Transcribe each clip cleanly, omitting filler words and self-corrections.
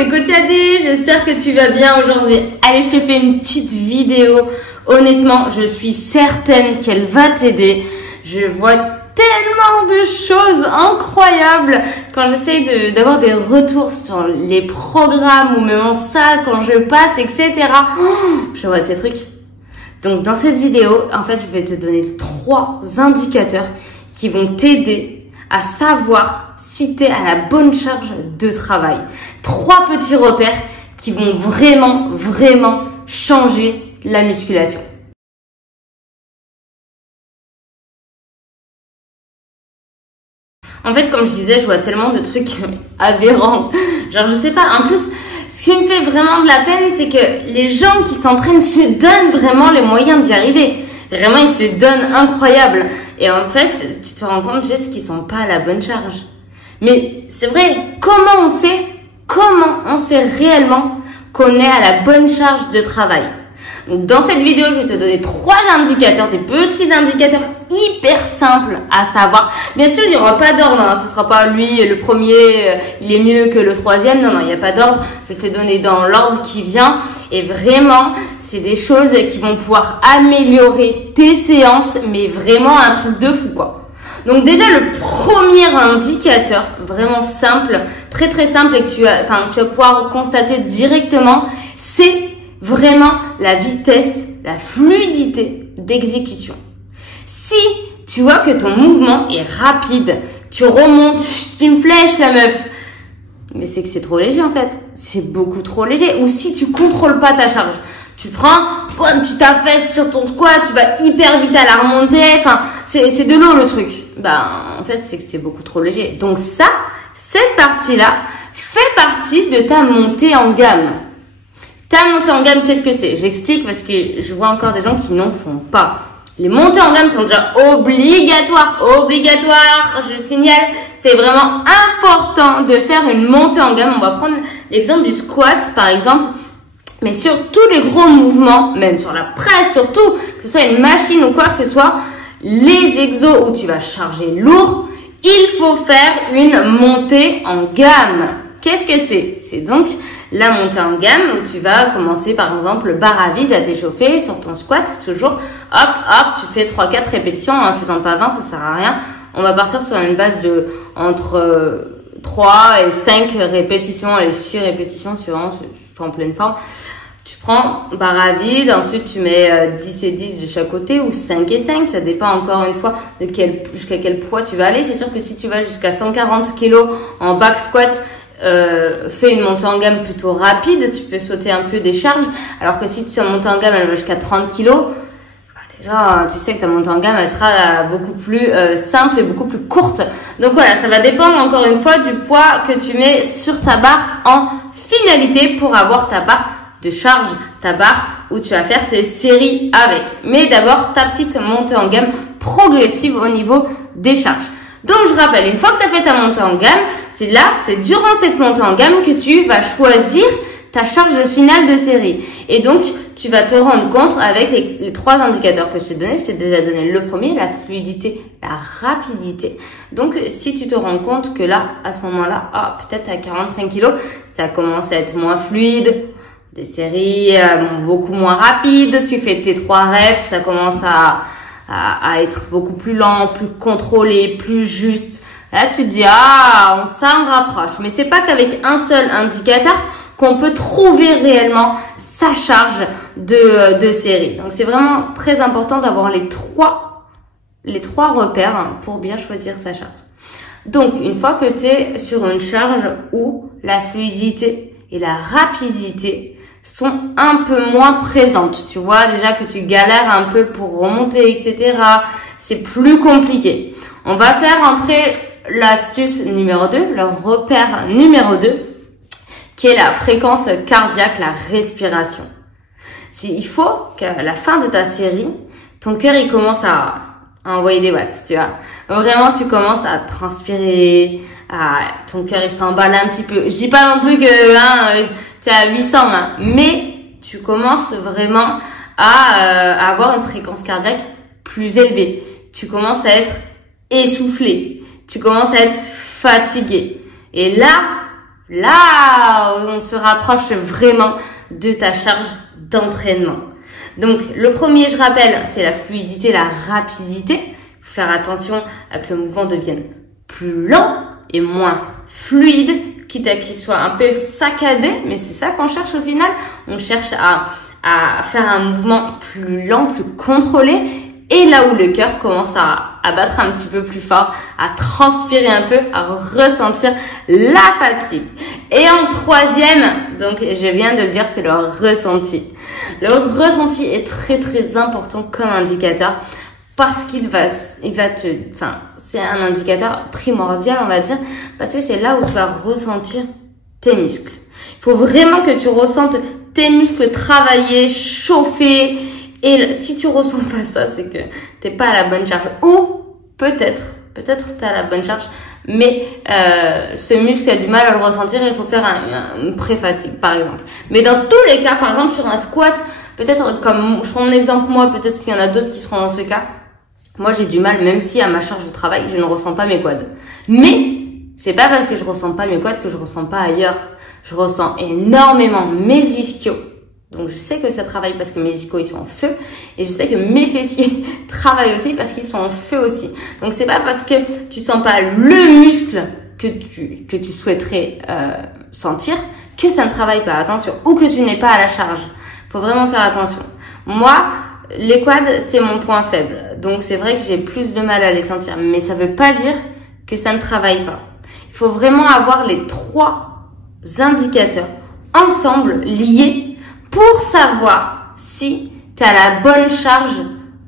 c'est Coachadé, j'espère que tu vas bien aujourd'hui. Allez, je te fais une petite vidéo. Honnêtement, je suis certaine qu'elle va t'aider. Je vois tellement de choses incroyables quand j'essaye d'avoir des retours sur les programmes ou même en salle quand je passe, etc. Je vois de ces trucs. Donc dans cette vidéo, en fait, je vais te donner 3 indicateurs qui vont t'aider à savoir si tu es à la bonne charge de travail. 3 petits repères qui vont vraiment changer la musculation. En fait, comme je disais, je vois tellement de trucs aberrants. Genre, je sais pas. En plus, ce qui me fait vraiment de la peine, c'est que les gens qui s'entraînent se donnent vraiment les moyens d'y arriver. Vraiment, ils se donnent incroyable. Et en fait, tu te rends compte juste qu'ils sont pas à la bonne charge. Mais c'est vrai, comment on sait réellement qu'on est à la bonne charge de travail? Donc, dans cette vidéo, je vais te donner 3 indicateurs, des petits indicateurs hyper simples à savoir. Bien sûr, il n'y aura pas d'ordre, hein. Ce sera pas lui, le premier, il est mieux que le troisième. Non, il n'y a pas d'ordre. Je vais te les donner dans l'ordre qui vient. Et vraiment, c'est des choses qui vont pouvoir améliorer tes séances, mais vraiment un truc de fou, quoi. Donc déjà, le premier indicateur, vraiment simple, très simple, et que tu vas pouvoir constater directement, c'est vraiment la vitesse, la fluidité d'exécution. Si tu vois que ton mouvement est rapide, tu remontes, une flèche la meuf, mais c'est que c'est trop léger en fait, c'est beaucoup trop léger. Ou si tu contrôles pas ta charge, tu prends, boum, tu t'affaisses sur ton squat, tu vas hyper vite à la remontée, enfin c'est de l'eau le truc. En fait c'est que c'est beaucoup trop léger. Donc ça, cette partie-là fait partie de ta montée en gamme. Ta montée en gamme, qu'est-ce que c'est? J'explique parce que je vois encore des gens qui n'en font pas. Les montées en gamme sont déjà obligatoires, je signale. C'est vraiment important de faire une montée en gamme. On va prendre l'exemple du squat, par exemple. Mais sur tous les gros mouvements, même sur la presse, surtout, que ce soit une machine ou quoi que ce soit, les exos où tu vas charger lourd, il faut faire une montée en gamme. Qu'est-ce que c'est? C'est donc la montée en gamme où tu vas commencer par exemple barre à vide à t'échauffer sur ton squat, toujours hop, tu fais 3-4 répétitions en faisant pas 20, ça sert à rien. On va partir sur une base de entre 3 et 5 répétitions, et 6 répétitions suivant, tu es en pleine forme. Tu prends barre à vide, ensuite tu mets 10 et 10 de chaque côté ou 5 et 5, ça dépend encore une fois de jusqu'à quel poids tu vas aller. C'est sûr que si tu vas jusqu'à 140 kg en back squat, fais une montée en gamme plutôt rapide, tu peux sauter un peu des charges, alors que si tu as montée en gamme elle va jusqu'à 30 kg, déjà tu sais que ta montée en gamme elle sera beaucoup plus simple et beaucoup plus courte. Donc voilà, ça va dépendre encore une fois du poids que tu mets sur ta barre en finalité pour avoir ta barre de charge, ta barre où tu vas faire tes séries avec. Mais d'abord ta petite montée en gamme progressive au niveau des charges. Donc je rappelle, une fois que tu as fait ta montée en gamme, c'est durant cette montée en gamme que tu vas choisir ta charge finale de série. Et donc tu vas te rendre compte avec les 3 indicateurs que je t'ai donnés. Je t'ai déjà donné le premier, la fluidité, la rapidité. Donc si tu te rends compte que là, à ce moment-là, peut-être à 45 kg, ça commence à être moins fluide, des séries beaucoup moins rapides, tu fais tes 3 reps, ça commence à être beaucoup plus lent, plus contrôlé, plus juste. Là, tu te dis, on s'en rapproche. Mais c'est pas qu'avec un seul indicateur qu'on peut trouver réellement sa charge de série. Donc, c'est vraiment très important d'avoir les trois repères pour bien choisir sa charge. Donc, une fois que tu es sur une charge où la fluidité et la rapidité sont un peu moins présentes. Tu vois déjà que tu galères un peu pour remonter, etc. C'est plus compliqué. On va faire entrer l'astuce numéro 2, le repère numéro 2, qui est la fréquence cardiaque, la respiration. Il faut qu'à la fin de ta série, ton cœur il commence à envoyer des watts, tu vois. Vraiment, tu commences à transpirer, ton cœur il s'emballe un petit peu. Je dis pas non plus que t'es à 800, mais tu commences vraiment à avoir une fréquence cardiaque plus élevée. Tu commences à être essoufflé, tu commences à être fatigué. Et là, Là, on se rapproche vraiment de ta charge d'entraînement. Donc, le premier, je rappelle, c'est la fluidité, la rapidité. Il faut faire attention à que le mouvement devienne plus lent et moins fluide, quitte à qu'il soit un peu saccadé, mais c'est ça qu'on cherche au final. On cherche à faire un mouvement plus lent, plus contrôlé, et là où le cœur commence à battre un petit peu plus fort, à transpirer un peu, à ressentir la fatigue. Et en troisième, donc je viens de le dire, c'est le ressenti. Le ressenti est très très important comme indicateur parce c'est un indicateur primordial, on va dire, parce que c'est là où tu vas ressentir tes muscles. Il faut vraiment que tu ressentes tes muscles travailler, chauffer. Et si tu ressens pas ça, c'est que t'es pas à la bonne charge. Ou peut-être t'es à la bonne charge, mais ce muscle a du mal à le ressentir et il faut faire une pré-fatigue, par exemple. Mais dans tous les cas, par exemple sur un squat, peut-être comme je prends mon exemple moi, peut-être qu'il y en a d'autres qui seront dans ce cas. Moi, j'ai du mal, même si à ma charge de travail, je ne ressens pas mes quads. Mais c'est pas parce que je ressens pas mes quads que je ressens pas ailleurs. Je ressens énormément mes ischios. Donc, je sais que ça travaille parce que mes ischios, ils sont en feu. Et je sais que mes fessiers travaillent aussi parce qu'ils sont en feu aussi. Donc, c'est pas parce que tu sens pas le muscle que tu souhaiterais sentir que ça ne travaille pas. Attention. Ou que tu n'es pas à la charge. Faut vraiment faire attention. Moi, les quads, c'est mon point faible. Donc, c'est vrai que j'ai plus de mal à les sentir. Mais ça veut pas dire que ça ne travaille pas. Il faut vraiment avoir les trois indicateurs ensemble, liés, pour savoir si tu as la bonne charge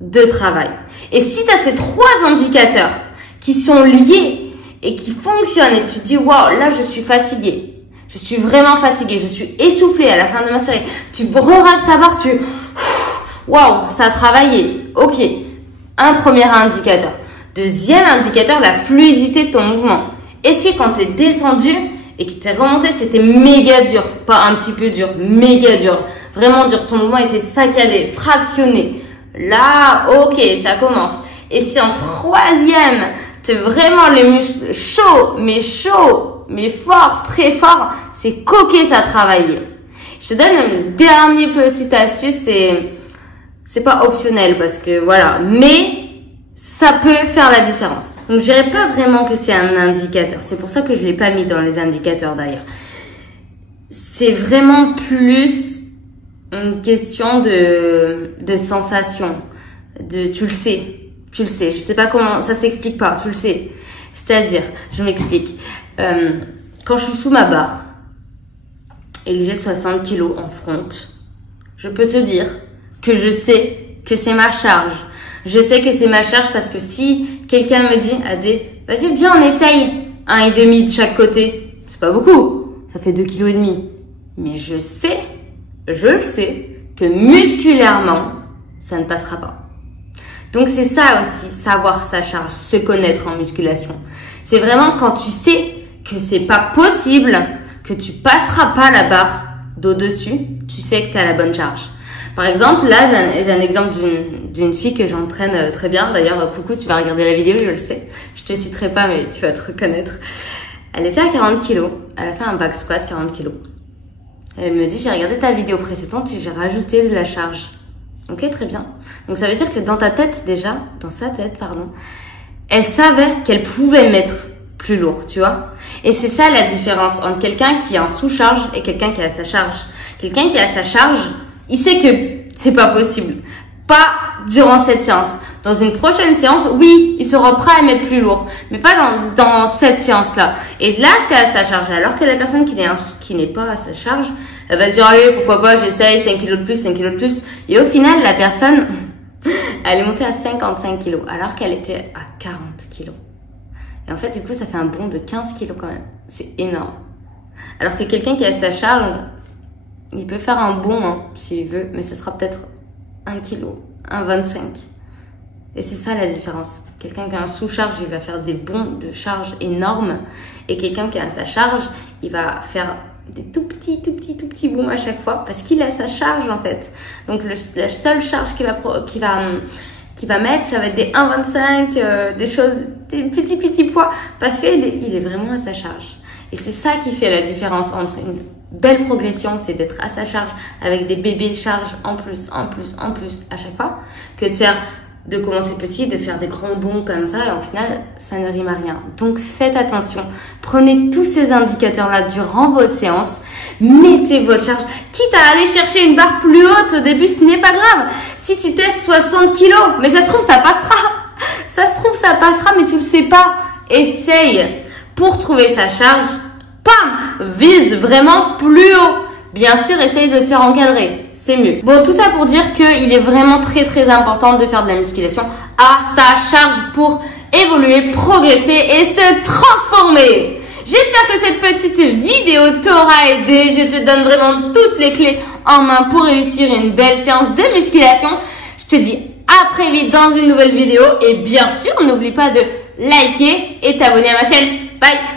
de travail. Et si tu as ces trois indicateurs qui sont liés et qui fonctionnent et tu te dis, waouh, là, je suis fatiguée. Je suis vraiment fatiguée. Je suis essoufflée à la fin de ma série. Tu proractes ta barre, waouh, ça a travaillé. Ok. Un premier indicateur. Deuxième indicateur, la fluidité de ton mouvement. Est-ce que quand tu es descendu et que tu es remonté, c'était méga dur, pas un petit peu dur, méga dur, vraiment dur, ton mouvement était saccadé, fractionné. Là, ok, ça commence. Et si en troisième, tu vraiment les muscles chauds, mais fort, très fort, c'est qu'ok, ça a travaillé. Je te donne une dernière petite astuce, c'est pas optionnel parce que voilà, mais ça peut faire la différence. Donc, je dirais pas vraiment que c'est un indicateur. C'est pour ça que je l'ai pas mis dans les indicateurs d'ailleurs. C'est vraiment plus une question de sensation. Tu le sais. Je sais pas comment, ça s'explique pas. Tu le sais. C'est-à-dire, je m'explique. Quand je suis sous ma barre et que j'ai 60 kilos en front, je peux te dire que je sais que c'est ma charge. Je sais que c'est ma charge parce que si quelqu'un me dit, Adé, vas-y, viens, on essaye 1,5 de chaque côté. C'est pas beaucoup. Ça fait 2,5 kg. Mais je le sais, que musculairement, ça ne passera pas. Donc c'est ça aussi, savoir sa charge, se connaître en musculation. C'est vraiment quand tu sais que c'est pas possible, que tu passeras pas la barre d'au-dessus, tu sais que tu as la bonne charge. Par exemple, là, j'ai un exemple d'une fille que j'entraîne très bien. D'ailleurs, coucou, tu vas regarder la vidéo, je le sais. Je te citerai pas, mais tu vas te reconnaître. Elle était à 40 kilos. Elle a fait un back squat 40 kilos. Elle me dit, j'ai regardé ta vidéo précédente et j'ai rajouté de la charge. Ok, très bien. Donc, ça veut dire que dans sa tête, elle savait qu'elle pouvait mettre plus lourd, tu vois. Et c'est ça la différence entre quelqu'un qui est en sous-charge et quelqu'un qui a sa charge. Quelqu'un qui a sa charge, il sait que c'est pas possible. Pas durant cette séance. Dans une prochaine séance, oui, il sera prêt à mettre plus lourd. Mais pas dans cette séance-là. Et là, c'est à sa charge. Alors que la personne qui n'est pas à sa charge, elle va se dire, allez, pourquoi pas, j'essaye 5 kilos de plus, 5 kilos de plus. Et au final, la personne, elle est montée à 55 kilos. Alors qu'elle était à 40 kilos. Et en fait, du coup, ça fait un bond de 15 kilos quand même. C'est énorme. Alors que quelqu'un qui a sa charge, il peut faire un bond, s'il veut, mais ce sera peut-être 1 kilo, 1,25. Et c'est ça la différence. Quelqu'un qui a un sous-charge, il va faire des bonds de charge énormes. Et quelqu'un qui a sa charge, il va faire des tout petits booms à chaque fois. Parce qu'il a sa charge, en fait. Donc, la seule charge qu'il va mettre, ça va être des 1,25, des choses, des petits poids. Parce qu'il est vraiment à sa charge. Et c'est ça qui fait la différence entre une belle progression, c'est d'être à sa charge avec des bébés charges en plus à chaque fois, que de commencer petit, de faire des grands bonds comme ça, et au final, ça ne rime à rien. Donc, faites attention. Prenez tous ces indicateurs-là durant votre séance. Mettez votre charge. Quitte à aller chercher une barre plus haute au début, ce n'est pas grave. Si tu testes 60 kilos, mais ça se trouve, ça passera. Ça se trouve, ça passera, mais tu le sais pas. Essaye. Pour trouver sa charge, pam, vise vraiment plus haut. Bien sûr, essaye de te faire encadrer. C'est mieux. Bon, tout ça pour dire qu'il est vraiment très important de faire de la musculation à sa charge pour évoluer, progresser et se transformer. J'espère que cette petite vidéo t'aura aidé. Je te donne vraiment toutes les clés en main pour réussir une belle séance de musculation. Je te dis à très vite dans une nouvelle vidéo et bien sûr, n'oublie pas de liker et t'abonner à ma chaîne. Bye!